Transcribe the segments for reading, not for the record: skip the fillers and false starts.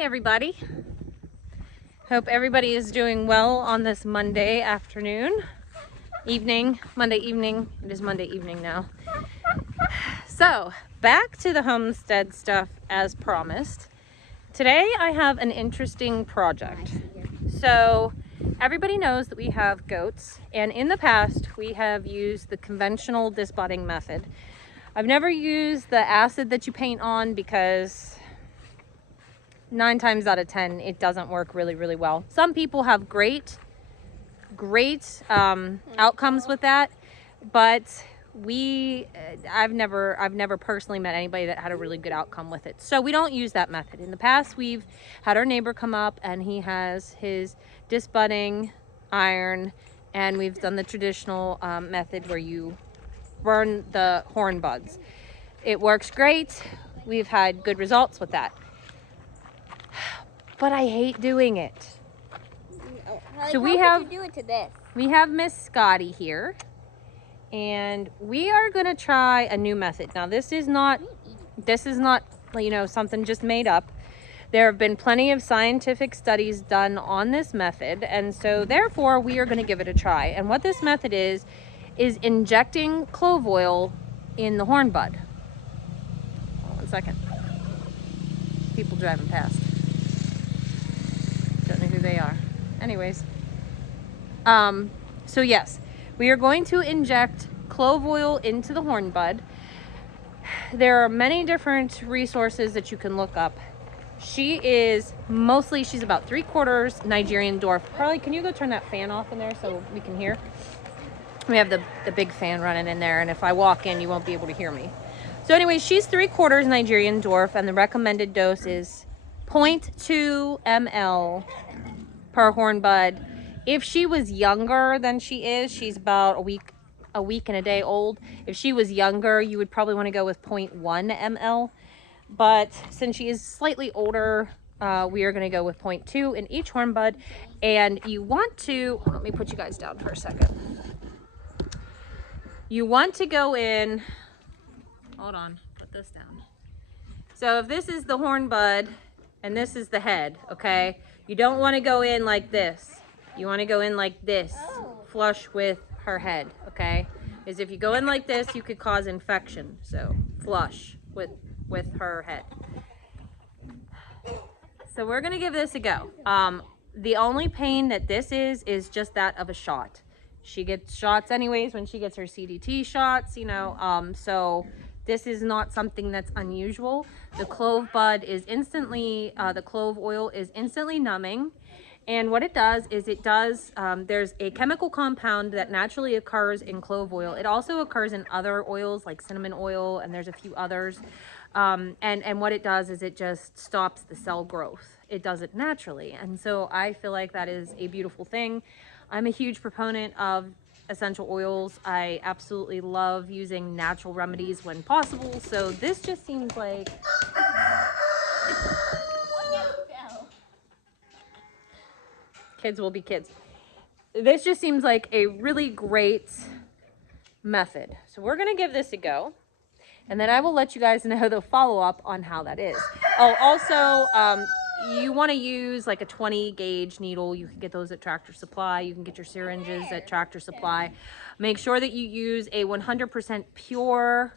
everybody. Hope everybody is doing well on this Monday afternoon, Monday evening. It is Monday evening now. So back to the homestead stuff as promised. Today I have an interesting project. So everybody knows that we have goats, and in the past we have used the conventional disbudding method. I've never used the acid that you paint on because 9 times out of 10 it doesn't work really well. Some people have great outcomes with that, but I've never personally met anybody that had a really good outcome with it. So we don't use that method. In the past, we've had our neighbor come up and he has his disbudding iron, and we've done the traditional method where you burn the horn buds. It works great. We've had good results with that. But I hate doing it. So we have Miss Scotty here, and we are gonna try a new method. Now this is not something just made up. There have been plenty of scientific studies done on this method, and so therefore we are gonna give it a try. And what this method is injecting clove oil in the horn bud. Hold on 1 second. People driving past. Don't know who they are. Anyways, so yes, we are going to inject clove oil into the horn bud. There are many different resources that you can look up. She's about 3/4 Nigerian dwarf. Carly, can you go turn that fan off in there so we can hear? We have the big fan running in there, and if I walk in, you won't be able to hear me. So anyway, she's 3/4 Nigerian dwarf, and the recommended dose is 0.2 ml per horn bud. If she was younger than she is, she's about a week and a day old. If she was younger, you would probably want to go with 0.1 ml. But since she is slightly older, we are going to go with 0.2 in each horn bud. And you want to, let me put you guys down for a second. You want to go in, hold on, put this down. So if this is the horn bud and this is the head, okay? You don't want to go in like this. You want to go in like this, flush with her head, okay? Because if you go in like this, you could cause infection. So flush with her head. So we're going to give this a go. The only pain that this is just that of a shot. She gets shots anyways when she gets her CDT shots, so this is not something that's unusual. The clove bud is the clove oil is instantly numbing. And what it does is there's a chemical compound that naturally occurs in clove oil. It also occurs in other oils like cinnamon oil, and there's a few others. And what it does is it just stops the cell growth. It does it naturally. And so I feel like that is a beautiful thing. I'm a huge proponent of essential oils. I absolutely love using natural remedies when possible. So this just seems like... Kids will be kids. This just seems like a really great method. So we're gonna give this a go, and then I will let you guys know the follow-up on how that is. Oh, also, you want to use like a 20 gauge needle. You can get those at Tractor Supply. You can get your syringes at Tractor Supply. Make sure that you use a 100% pure,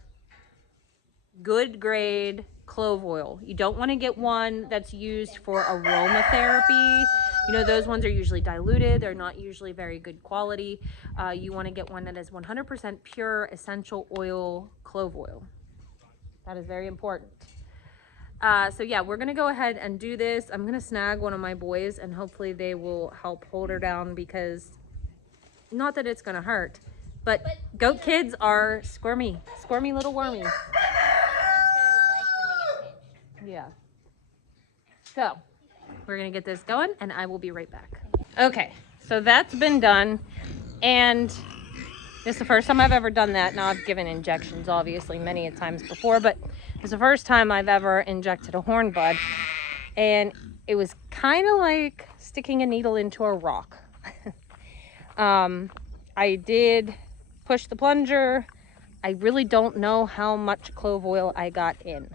good grade clove oil. You don't want to get one that's used for aromatherapy. Those ones are usually diluted. They're not usually very good quality. You want to get one that is 100% pure essential oil clove oil. That is very important. So yeah, we're going to go ahead and do this. I'm going to snag one of my boys, and hopefully they will help hold her down, because not that it's going to hurt, but goat kids are squirmy little wormy. Yeah. So we're going to get this going, and I will be right back. Okay, so that's been done, and this is the first time I've ever done that. Now, I've given injections, obviously, many a times before, but it's the first time I've ever injected a horn bud, and it was kind of like sticking a needle into a rock. I did push the plunger. I really don't know how much clove oil I got in.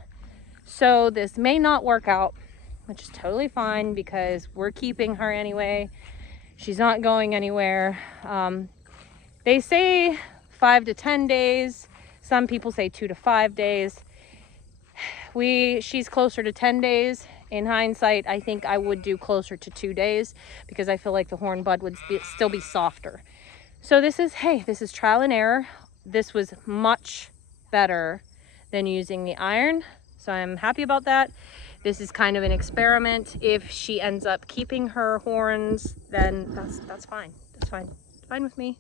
So this may not work out which is totally fine because we're keeping her anyway. She's not going anywhere. They say 5 to 10 days. Some people say 2 to 5 days. She's closer to 10 days. In hindsight, I think I would do closer to 2 days because I feel like the horn bud would still be softer. So this is trial and error. This was much better than using the iron. So I'm happy about that. This is kind of an experiment. If she ends up keeping her horns, then that's fine. That's fine. It's fine with me.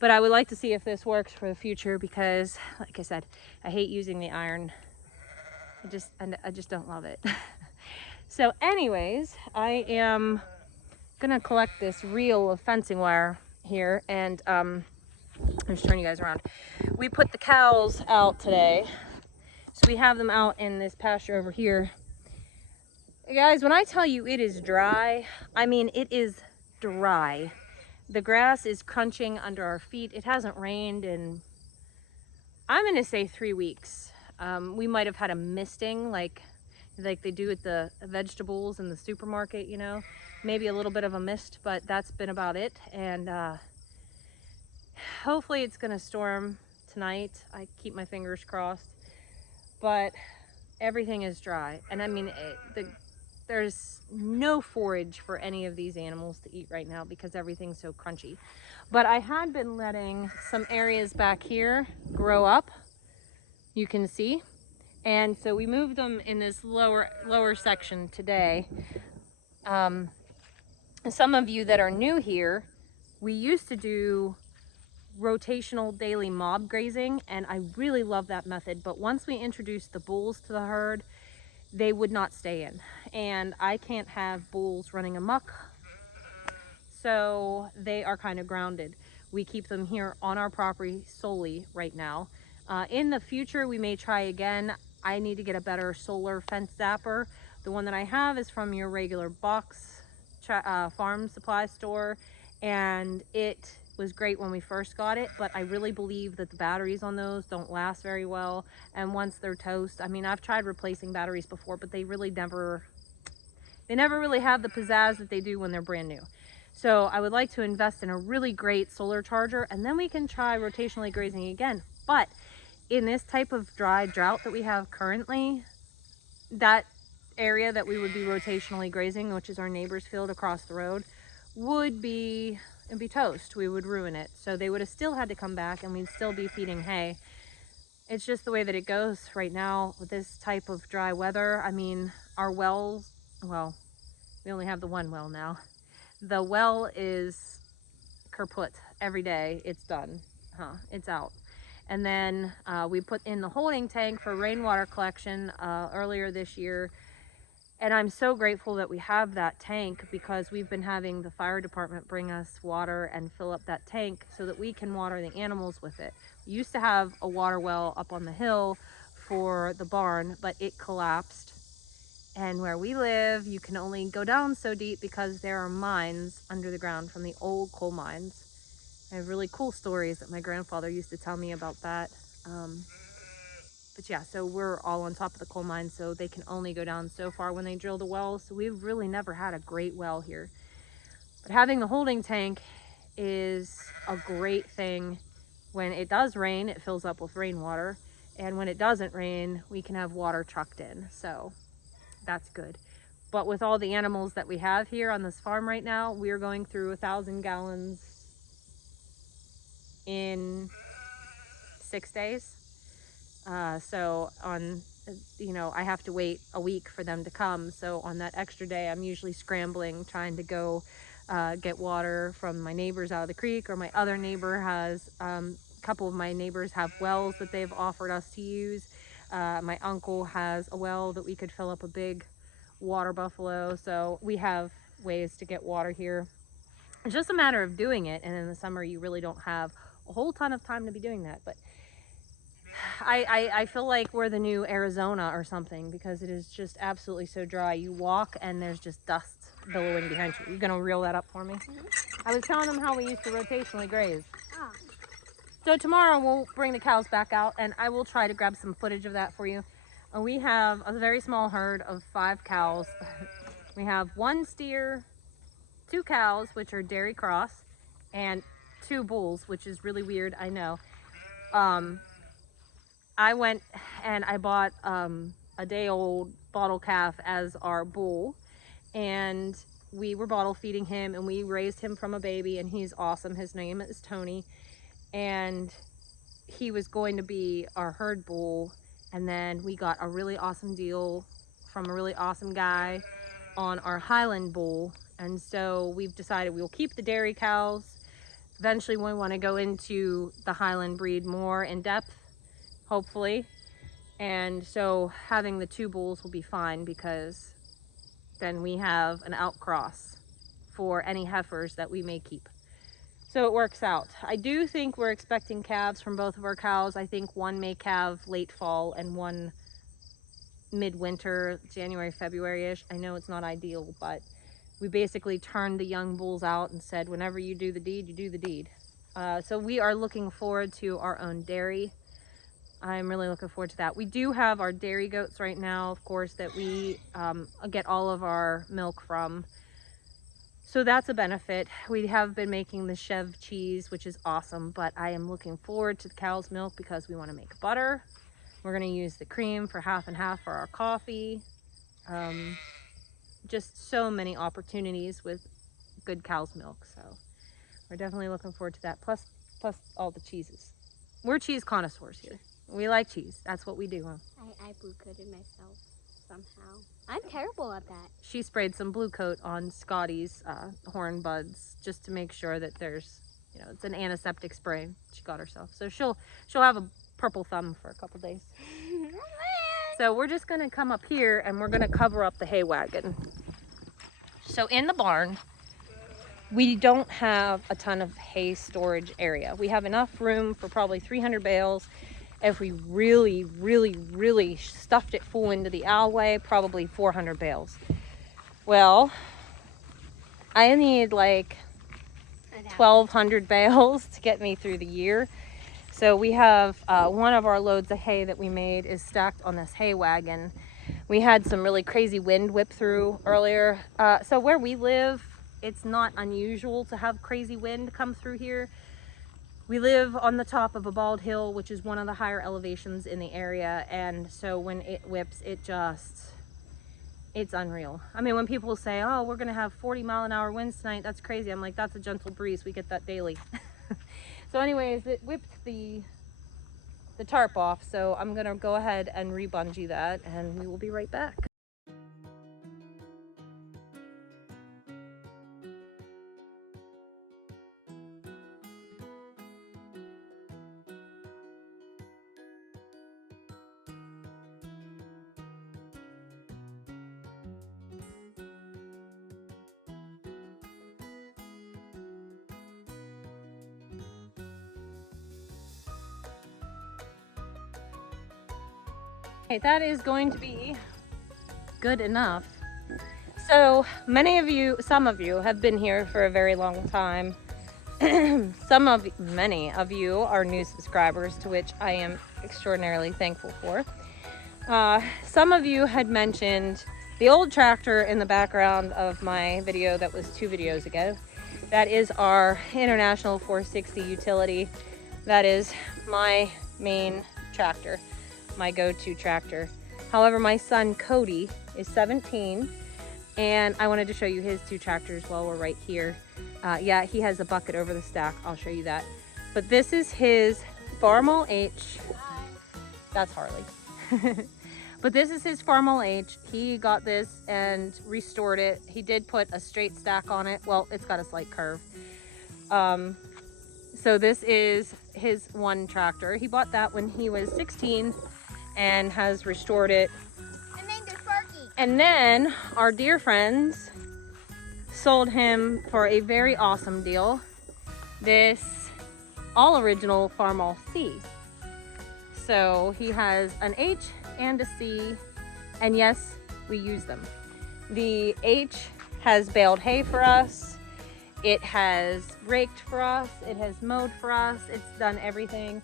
But I would like to see if this works for the future because, like I said, I hate using the iron. I just don't love it. So anyways, I am gonna collect this reel of fencing wire here, and I'm just turning you guys around. We put the cows out today, so we have them out in this pasture over here. Guys, when I tell you it is dry, I mean it is dry. The grass is crunching under our feet. It hasn't rained in, I'm gonna say 3 weeks. We might have had a misting like they do at the vegetables in the supermarket, you know, maybe a little bit of a mist, but that's been about it. And hopefully it's gonna storm tonight. I keep my fingers crossed, but everything is dry. And I mean, there's no forage for any of these animals to eat right now because everything's so crunchy. But I had been letting some areas back here grow up, you can see. And so we moved them in this lower section today. Some of you that are new here, we used to do rotational daily mob grazing, and I really love that method. But once we introduced the bulls to the herd, they would not stay in. And I can't have bulls running amok, so they are kind of grounded. We keep them here on our property solely right now. In the future, we may try again. I need to get a better solar fence zapper. The one that I have is from your regular box farm supply store, and it was great when we first got it, but I really believe that the batteries on those don't last very well. And once they're toast, I mean, I've tried replacing batteries before, but they never really have the pizzazz that they do when they're brand new. So I would like to invest in a really great solar charger, and then we can try rotationally grazing again. But in this type of dry drought that we have currently, that area that we would be rotationally grazing, which is our neighbor's field across the road, would be toast. We would ruin it. So they would have still had to come back, and we'd still be feeding hay. It's just the way that it goes right now with this type of dry weather. I mean, our wells, well, we only have the one well now. The well is kaput every day. It's done. It's out. And then we put in the holding tank for rainwater collection earlier this year. And I'm so grateful that we have that tank because we've been having the fire department bring us water and fill up that tank so that we can water the animals with it. We used to have a water well up on the hill for the barn, but it collapsed. And where we live, you can only go down so deep because there are mines under the ground from the old coal mines. I have really cool stories that my grandfather used to tell me about that. But yeah, so we're all on top of the coal mine, so they can only go down so far when they drill the wells. So we've really never had a great well here. But having the holding tank is a great thing. When it does rain, it fills up with rainwater. And when it doesn't rain, we can have water trucked in. So that's good. But with all the animals that we have here on this farm right now, we're going through 1,000 gallons in 6 days. So on, you know, I have to wait a week for them to come. So on that extra day, I'm usually scrambling, trying to go get water from my neighbors out of the creek, or my other neighbor has, a couple of my neighbors have wells that they've offered us to use. My uncle has a well that we could fill up a big water buffalo. So we have ways to get water here. It's just a matter of doing it. And in the summer, you really don't have a whole ton of time to be doing that. But I feel like we're the new Arizona or something because it is just absolutely so dry. You walk and there's just dust billowing behind you. You gonna reel that up for me? I was telling them how we used to rotationally graze. So tomorrow we'll bring the cows back out and I will try to grab some footage of that for you. We have a very small herd of 5 cows. We have 1 steer, 2 cows, which are dairy cross, and 2 bulls, which is really weird, I know. I went and I bought a day-old bottle calf as our bull, and we were bottle feeding him, and we raised him from a baby, and he's awesome. His name is Tony, and he was going to be our herd bull, and then we got a really awesome deal from a really awesome guy on our Highland bull, and so we've decided we'll keep the dairy cows. Eventually we want to go into the Highland breed more in depth, hopefully, and so having the 2 bulls will be fine, because then we have an outcross for any heifers that we may keep. So it works out. I do think we're expecting calves from both of our cows. I think one may calve late fall and one midwinter, January, February-ish. I know it's not ideal, but we basically turned the young bulls out and said, whenever you do the deed, you do the deed. So we are looking forward to our own dairy. I'm really looking forward to that. We do have our dairy goats right now, of course, that we get all of our milk from. So that's a benefit. We have been making the Chev cheese, which is awesome, but I am looking forward to the cow's milk because we want to make butter. We're going to use the cream for half and half for our coffee. Just so many opportunities with good cow's milk. So we're definitely looking forward to that. Plus all the cheeses. We're cheese connoisseurs here. We like cheese. That's what we do, huh? I blue coated myself somehow. I'm terrible at that. She sprayed some blue coat on Scotty's horn buds just to make sure that there's, you know, it's an antiseptic spray she got herself. So she'll have a purple thumb for a couple days. So we're just gonna come up here and we're gonna cover up the hay wagon. So in the barn, we don't have a ton of hay storage area. We have enough room for probably 300 bales. If we really, really, really stuffed it full into the alleyway, probably 400 bales. Well, I need like 1,200 bales to get me through the year. So we have one of our loads of hay that we made is stacked on this hay wagon. We had some really crazy wind whip through earlier. So where we live, it's not unusual to have crazy wind come through here. We live on the top of a bald hill, which is one of the higher elevations in the area, and so when it whips, it's unreal. I mean, when people say, oh, we're gonna have 40-mile-an-hour winds tonight, that's crazy. I'm like, that's a gentle breeze. We get that daily. So anyways, it whipped the tarp off, so I'm gonna go ahead and re-bungee that, and we will be right back. Okay, that is going to be good enough. So many of you, some of you have been here for a very long time. Many of you are new subscribers, to which I am extraordinarily thankful for. Some of you had mentioned the old tractor in the background of my video that was 2 videos ago. That is our International 460 utility. That is my main tractor, my go-to tractor. However, my son Cody is 17, and I wanted to show you his 2 tractors while we're right here. Yeah, he has a bucket over the stack. I'll show you that. But this is his Farmall H. That's Harley. But this is his Farmall H. He got this and restored it. He did put a straight stack on it. Well, it's got a slight curve. So this is his one tractor. He bought that when he was 16 and has restored it. I named it Sparky. And then our dear friends sold him for a very awesome deal this all original Farmall C. So he has an H and a C, and yes, we use them. The H has baled hay for us, it has raked for us, it has mowed for us, it's done everything.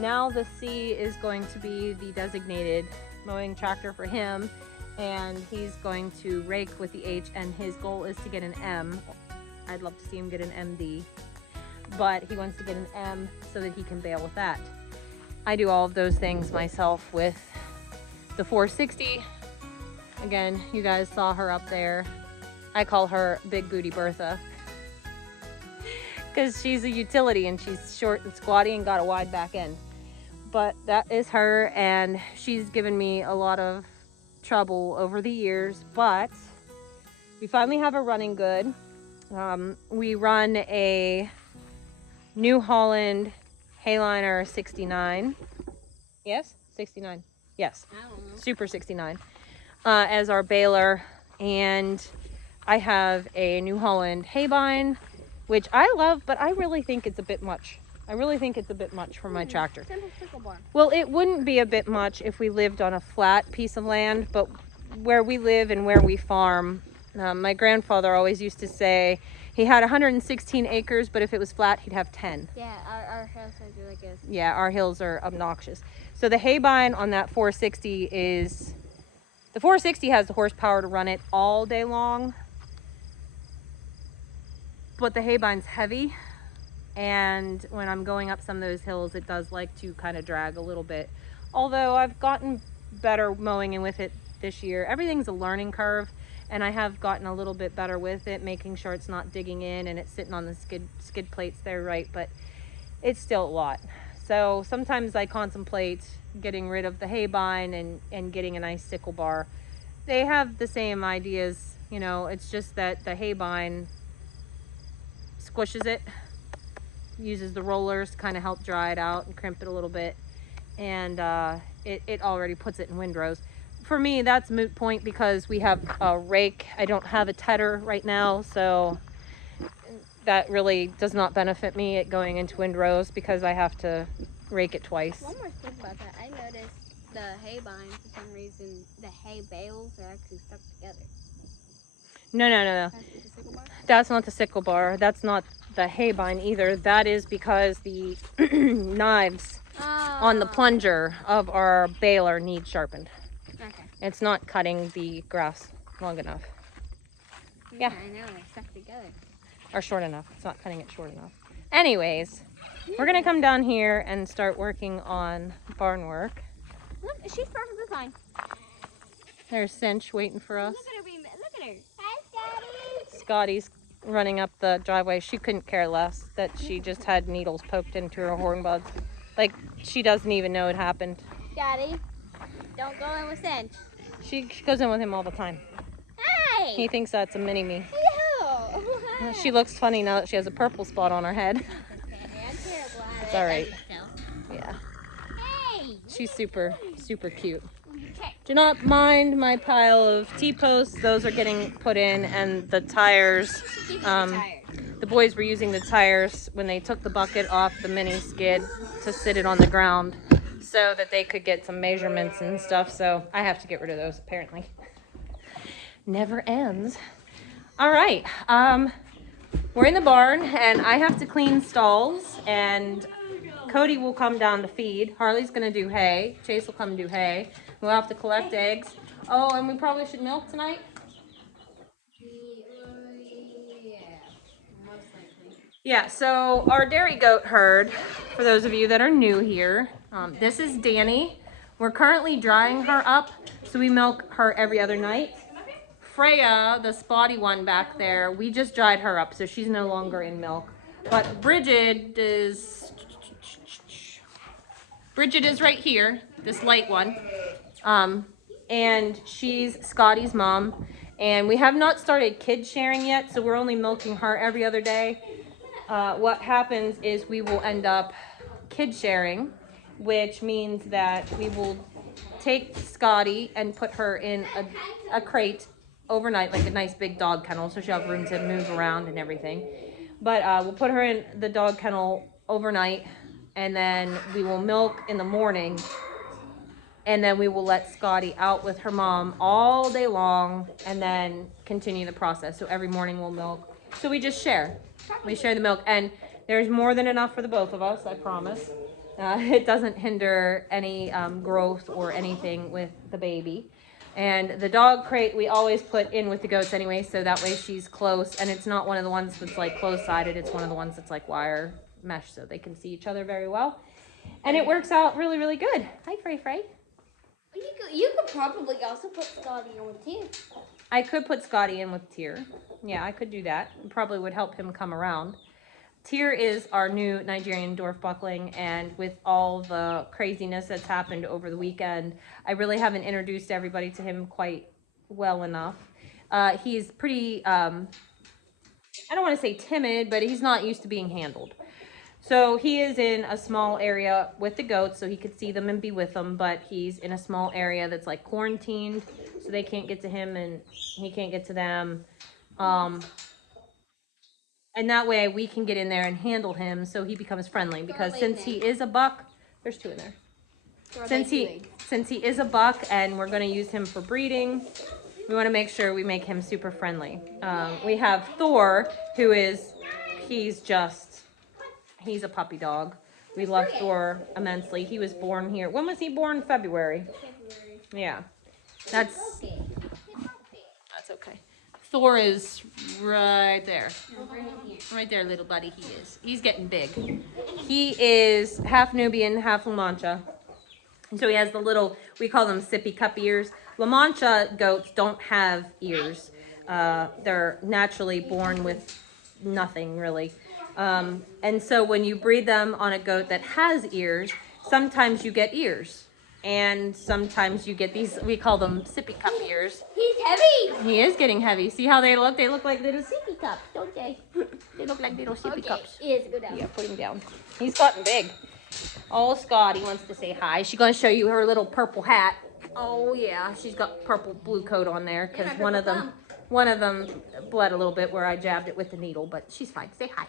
Now the C is going to be the designated mowing tractor for him, and he's going to rake with the H, and his goal is to get an M. I'd love to see him get an MD, but he wants to get an M so that he can bale with that. I do all of those things myself with the 460. Again, you guys saw her up there. I call her Big Booty Bertha because she's a utility and she's short and squatty and got a wide back end. But that is her, and she's given me a lot of trouble over the years, but we finally have her running good. We run a New Holland Hayliner 69. Yes? 69. Yes. I don't know. Super 69 as our baler, and I have a New Holland Haybine, which I love, but I really think it's a bit much. I really think it's a bit much for my tractor. Simple sickle bar. Well, it wouldn't be a bit much if we lived on a flat piece of land, but where we live and where we farm, my grandfather always used to say he had 116 acres, but if it was flat, he'd have 10. Yeah, our house has really good. Yeah, our hills are obnoxious. So the haybine on that 460 is, the 460 has the horsepower to run it all day long, but the haybine's heavy, and when I'm going up some of those hills, it does like to kind of drag a little bit. Although I've gotten better mowing in with it this year. Everything's a learning curve, and I have gotten a little bit better with it, making sure it's not digging in and it's sitting on the skid plates there, right? But it's still a lot. So sometimes I contemplate getting rid of the haybine and getting a nice sickle bar. They have the same ideas, you know, it's just that the haybine squishes it, uses the rollers to kind of help dry it out and crimp it a little bit, and it already puts it in windrows. For me, that's a moot point because we have a rake. I don't have a tedder right now, so that really does not benefit me at going into windrows because I have to rake it twice. One more thing about that, I noticed the haybine, for some reason, the hay bales are actually stuck together. No. That's the sickle bar? That's not the sickle bar. That's not the haybine either. That is because the knives on the plunger of our baler need sharpened. Okay. It's not cutting the grass long enough. Yeah. I know, they're stuck together. Or short enough. It's not cutting it short enough. Anyways, we're gonna come down here and start working on barn work. Look, she's perfectly fine. There's Cinch waiting for us. Look at her, look at her. Hi, Scotty. Scotty's running up the driveway. She couldn't care less that she just had needles poked into her horn buds. Like, she doesn't even know it happened. Scotty, don't go in with Cinch. She goes in with him all the time. Hey! He thinks that's a mini-me. Yo! She looks funny now that she has a purple spot on her head. I'm terrible at It's it. all right. Yeah. Hey! She's super, super cute. Okay. Do not mind my pile of T-posts. Those are getting put in, and the tires. The boys were using the tires when they took the bucket off the mini skid to sit it on the ground so that they could get some measurements and stuff. So I have to get rid of those apparently. Never ends. All right. We're in the barn and I have to clean stalls, and Cody will come down to feed. Harley's gonna do hay. Chase will come do hay. We'll have to collect eggs. Oh, and we probably should milk tonight. Yeah, so our dairy goat herd, for those of you that are new here, this is Danny. We're currently drying her up, so we milk her every other night. Freya, the spotty one back there, we just dried her up, so she's no longer in milk. But Bridget is right here, this light one. And she's Scotty's mom. And we have not started kid sharing yet, so we're only milking her every other day. What happens is we will end up kid sharing, which means that we will take Scotty and put her in a crate overnight, like a nice big dog kennel, so she'll have room to move around and everything. But we'll put her in the dog kennel overnight, and then we will milk in the morning, and then we will let Scotty out with her mom all day long, and then continue the process. So every morning we'll milk. So we just share. We share the milk, and there's more than enough for the both of us, I promise. It doesn't hinder any growth or anything with the baby. And the dog crate we always put in with the goats anyway, so that way she's close. And it's not one of the ones that's like close-sided. It's one of the ones that's like wire mesh, so they can see each other very well. And it works out really, really good. Hi, Frey Frey. You could probably also put Scotty in with too. I could put Scotty in with Tyr. Yeah, I could do that. It probably would help him come around. Tyr is our new Nigerian dwarf buckling, and with all the craziness that's happened over the weekend, I really haven't introduced everybody to him quite well enough. He's pretty, I don't want to say timid, but he's not used to being handled. So he is in a small area with the goats, so he could see them and be with them, but he's in a small area that's like quarantined, so they can't get to him and he can't get to them. And that way we can get in there and handle him so he becomes friendly, because since he is a buck, there's two in there. Since he is a buck and we're going to use him for breeding, we want to make sure we make him super friendly. We have Thor, who is, he's a puppy dog. We love Thor immensely. He was born here. When was he born? February. Yeah. That's okay. Thor is right there. Right there, little buddy, he is. He's getting big. He is half Nubian, half La Mancha. And so he has the little, we call them sippy cup ears. La Mancha goats don't have ears. They're naturally born with nothing, really. And so when you breed them on a goat that has ears, sometimes you get ears. And sometimes you get these, we call them sippy cup ears. He's heavy. He is getting heavy. See how they look? They look like little sippy cups, don't they? They look like little sippy cups. Yes, go down. Yeah, put him down. He's gotten big. Oh, Scotty wants to say hi. She's going to show you her little purple hat. Oh, yeah. She's got purple blue coat on there because one of them bled a little bit where I jabbed it with the needle, but she's fine. Say hi.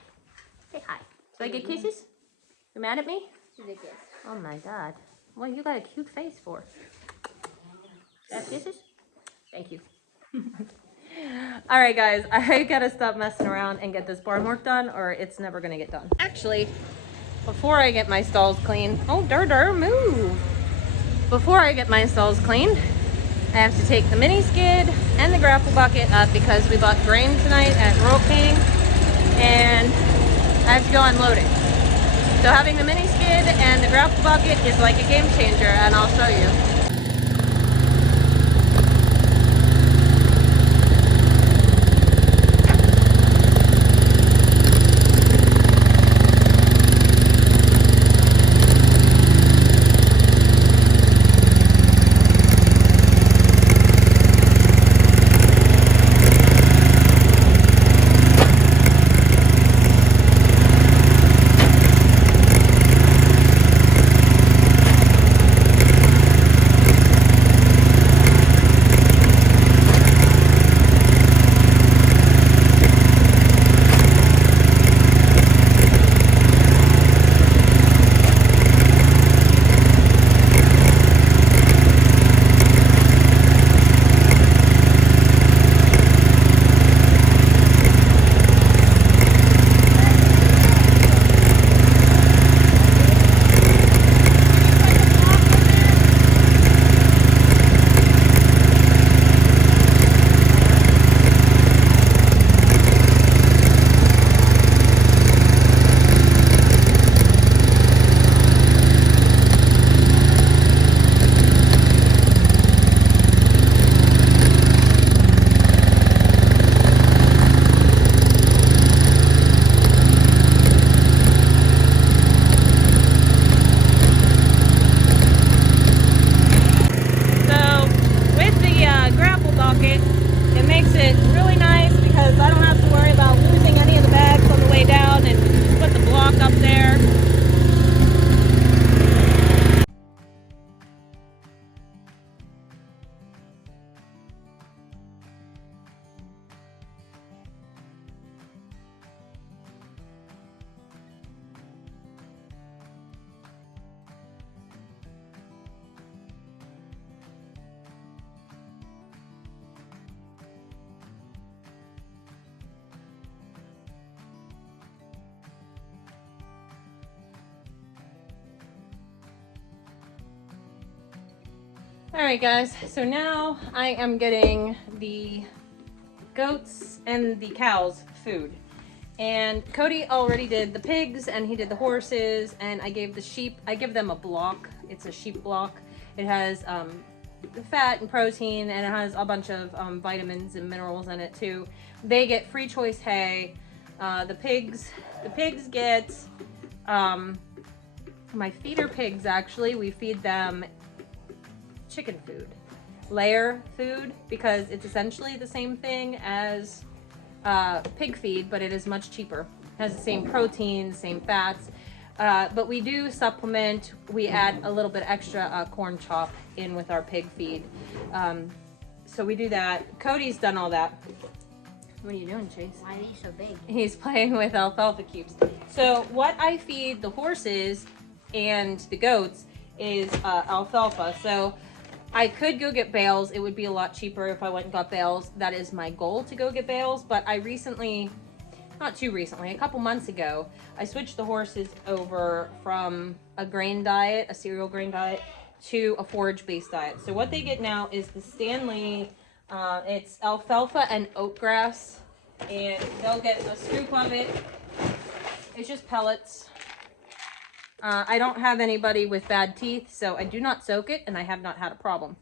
Say hi. Do I get kisses? You mad at me? Oh, my God. Well, you got a cute face for. Got kisses? Thank you. All right, guys. I got to stop messing around and get this barn work done, or it's never going to get done. Actually, before I get my stalls clean, oh, move. Before I get my stalls clean, I have to take the mini skid and the grapple bucket up because we bought grain tonight at Rural King, and I have to go unload it. So having the mini skid and the grapple bucket is like a game changer, and I'll show you. All right, guys. So now I am getting the goats and the cows food. And Cody already did the pigs and he did the horses, and I gave the sheep, I give them a block. It's a sheep block. It has fat and protein, and it has a bunch of vitamins and minerals in it too. They get free choice hay. The pigs get my feeder pigs, actually, we feed them chicken food, layer food, because it's essentially the same thing as pig feed, but it is much cheaper. It has the same protein, same fats, but we do supplement. We add a little bit extra corn chop in with our pig feed. So we do that. Cody's done all that. What are you doing, Chase? Why are you so big? He's playing with alfalfa cubes. So what I feed the horses and the goats is alfalfa. So I could go get bales. It would be a lot cheaper if I went and got bales. That is my goal, to go get bales. But I recently, not too recently, a couple months ago, I switched the horses over from a grain diet, a cereal grain diet, to a forage-based diet. So what they get now is the Stanley, it's alfalfa and oat grass, and they'll get a scoop of it. It's just pellets. I don't have anybody with bad teeth, so I do not soak it, and I have not had a problem.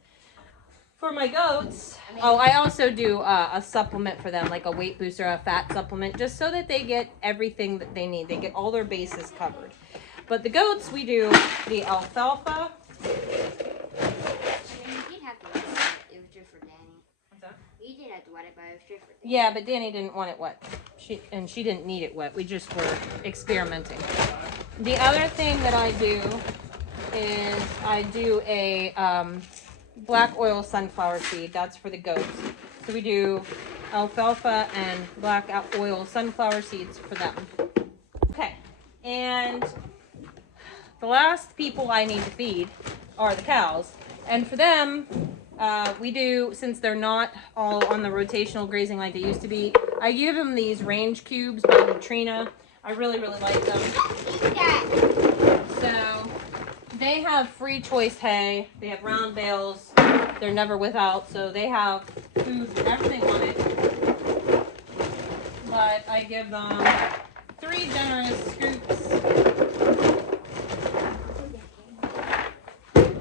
For my goats, I also do a supplement for them, like a weight booster, a fat supplement, just so that they get everything that they need. They get all their bases covered. But the goats, we do the alfalfa. You did have to wet it. It was just for Danny. What's that? You did have to wet it, but it was just for Danny. Yeah, but Danny didn't want it wet. She didn't need it wet. We just were experimenting. The other thing that I do is I do a black oil sunflower seed. That's for the goats. So we do alfalfa and black oil sunflower seeds for them. Okay, and the last people I need to feed are the cows. And for them, we do, since they're not all on the rotational grazing like they used to be, I give them these range cubes by Nutrina. I really, really like them. So they have free choice hay. They have round bales. They're never without, so they have food and everything on it. But I give them 3 generous scoops.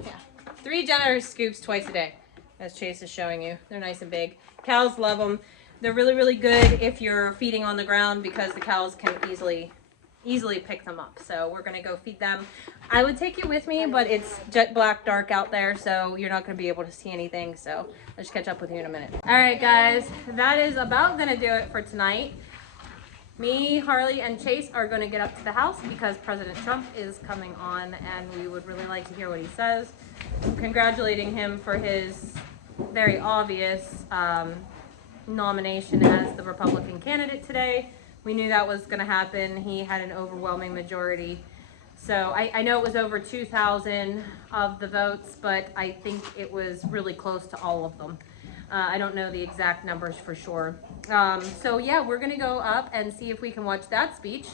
Yeah, 3 generous scoops twice a day, as Chase is showing you. They're nice and big. Cows love them. They're really, really good if you're feeding on the ground, because the cows can easily pick them up. So we're gonna go feed them. I would take you with me, but it's jet black dark out there, so you're not gonna be able to see anything. So I'll just catch up with you in a minute. All right, guys, that is about gonna do it for tonight. Me, Harley, and Chase are gonna get up to the house because President Trump is coming on, and we would really like to hear what he says. I'm congratulating him for his very obvious nomination as the Republican candidate today. We knew that was going to happen. He had an overwhelming majority. So I know it was over 2,000 of the votes, but I think it was really close to all of them. I don't know the exact numbers for sure. So yeah, we're going to go up and see if we can watch that speech.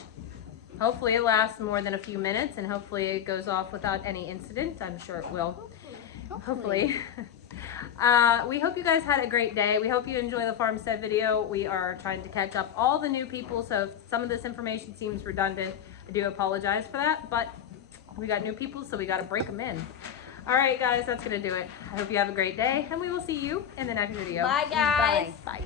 Hopefully it lasts more than a few minutes, and hopefully it goes off without any incident. I'm sure it will. Hopefully. We hope you guys had a great day. We hope you enjoy the farmstead video. We are trying to catch up all the new people, so if some of this information seems redundant, I do apologize for that, but we got new people, so we got to break them in. All right, guys, that's going to do it. I hope you have a great day, and we will see you in the next video. Bye, guys. Bye.